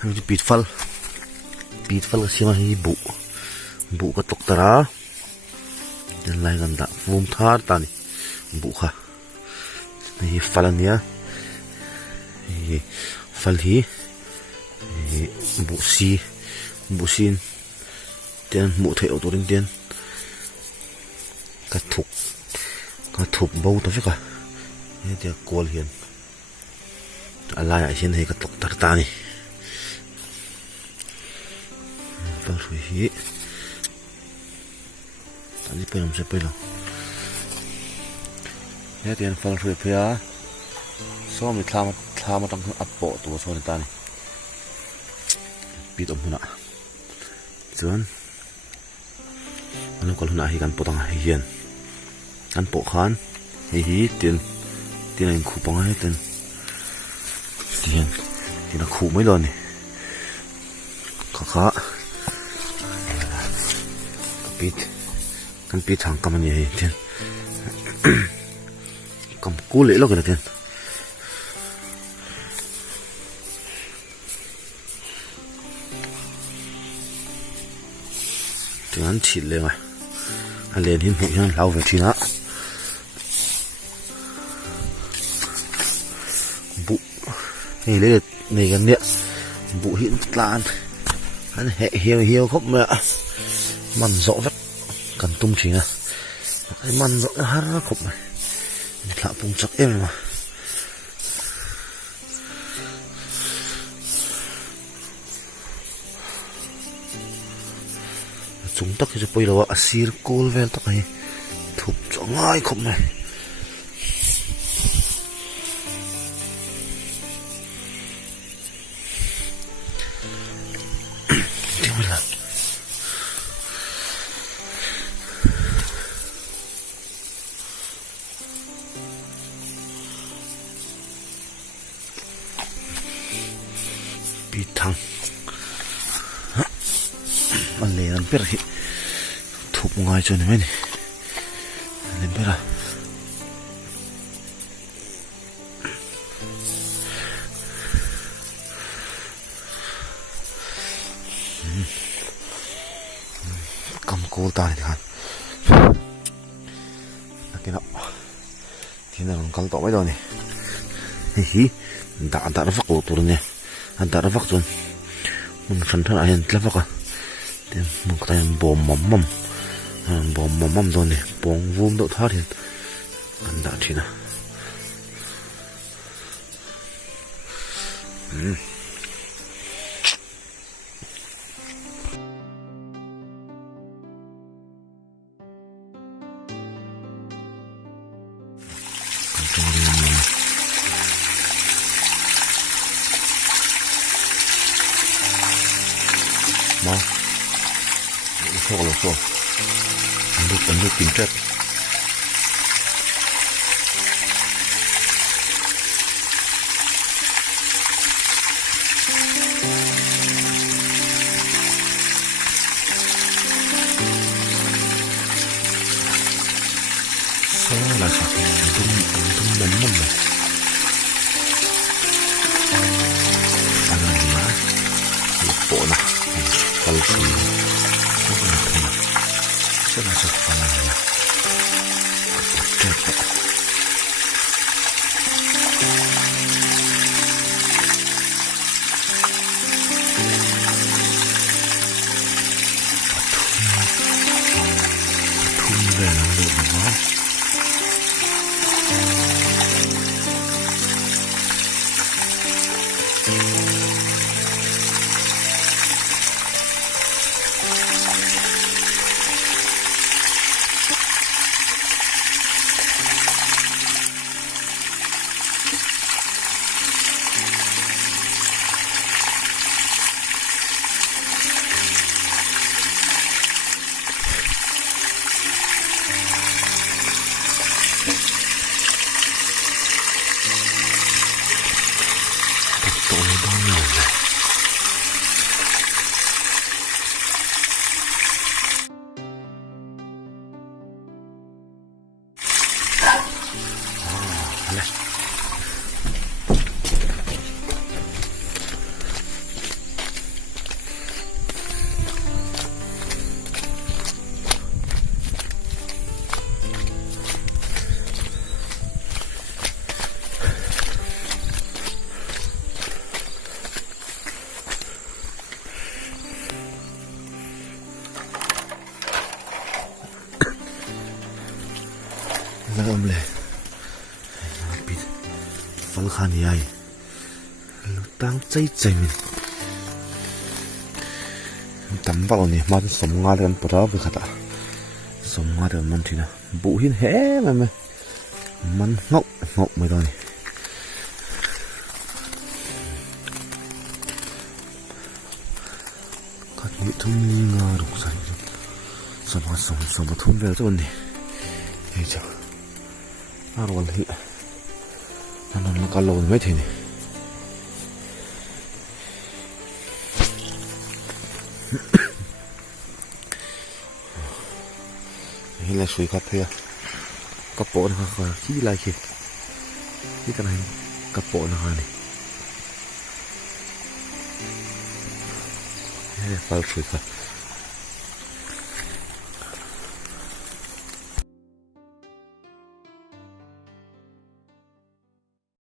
Hang ji pit fal sima hi bu ka tok tara den lai gan da vum thar tani bu kha hi falania hi fal hi bu sin ten mu thei autorin ten ka thuk bau to fika he te kol hian alai a hian hei ka tok tar ta ni fal hrui hi ani penom se pelo he ten fal hrui phia so mi thlama tang apo tu so ni ta ni pi tom huna chuan anu kol huna hi kan potang hian kan po khan hi tin in khu pang hai ten tin khu mai lo ni kha kan pi thang kam ni hi ten kam ku le lo ka ten tin chil le ma alen hin mu yang lau ve thina bu hey le nei gan ne bu hin tlan han hiu khop ma man zo vắt kan tum thina ai man zo har khop ma thla pung chak em ma chúng ta cái bây giờ asir cool vel tắc này thụp cho ngay không này tiếng bây giờ bị thằng anh lấy anh biết thụp ngay cho nên lên biết à cầm cô ta thì hẳn cái nào thì là cầm tỏ mấy rồi này hí đã nó vắt cổ tụi này anh đã nó vắt rồi mình phần thân ai nó vắt à một tay bom mắm rồi này bom vum độ thoát hiện ăn đã thì nào mau thôi là thôi anh nước tìm chất số là sao tung mắm này anh làm má một bộ nào còn gì rất là sụp vào này là đẹp thun về năng lượng của nó khan hi ai lu tang chei chei min tam vào nè man som nga le kan pora ve khata som nga le man thina bu hin he ma me man ngok ngok mai rồi các vị thông nga rục sai som thun về cho nè hey chào rồi thì nó cá lồn mấy thế này hay là suy khát thế cặp bộ nó khỏi khí lại kì cái này cặp bộ nó khỏi này hay là phải suy khát